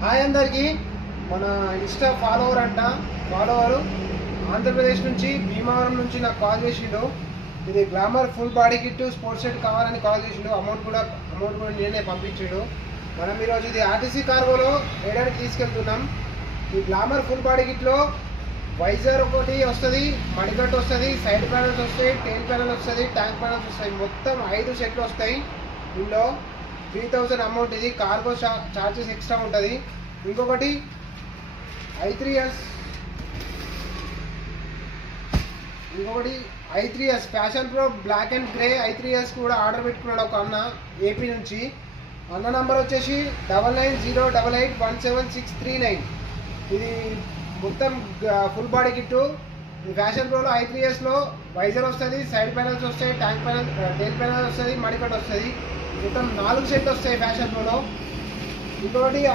Hi అందరికి. మన Insta follower Andhra Pradesh నుంచి భీమవరం నుంచి నాకు కాల్ చేసిండు. ఇది glamour full body kit sports set కావాలని కాల్ చేసిండు. అమౌంట్ కూడా నేనే పంపించాడు. మనం ఈరోజు ఇది ఆర్టీసీ కార్గోలో వేయడానికి తీసుకెళ్తున్నాం. ఈ గ్లామర్ ఫుల్ బాడీ కిట్లో వైజర్ ఒకటి వస్తుంది, మడికట్ వస్తుంది, సైడ్ ప్యానల్స్ వస్తాయి, టైల్ ప్యానల్ వస్తుంది, ట్యాంక్ ప్యానల్స్ వస్తాయి. మొత్తం 5 సెట్లు వస్తాయి. ఇందులో 3000 అమౌంట్. ఇది కార్గో చార్జెస్ ఎక్స్ట్రా ఉంటుంది. ఇంకొకటి i3s fashion pro black and grey i3s కూడా ఆర్డర్ పెట్టుకున్నాడు ఒక అన్న ఏపీ నుంచి. అన్న నంబర్ వచ్చేసి 9908817639. ఇది మొత్తం ఫుల్ బాడీ కిట్టు. ఈ ఫ్యాషన్ ప్రోలో i3sలో వైజర్ వస్తుంది, సైడ్ ప్యానల్స్ వస్తాయి, ట్యాంక్ ప్యానల్, టైల్ ప్యానల్ వస్తుంది, మడికట్ వస్తుంది. మొత్తం 4 సెట్లు వస్తాయి ఫ్యాషన్ ప్రోలో. ఇంకొకటి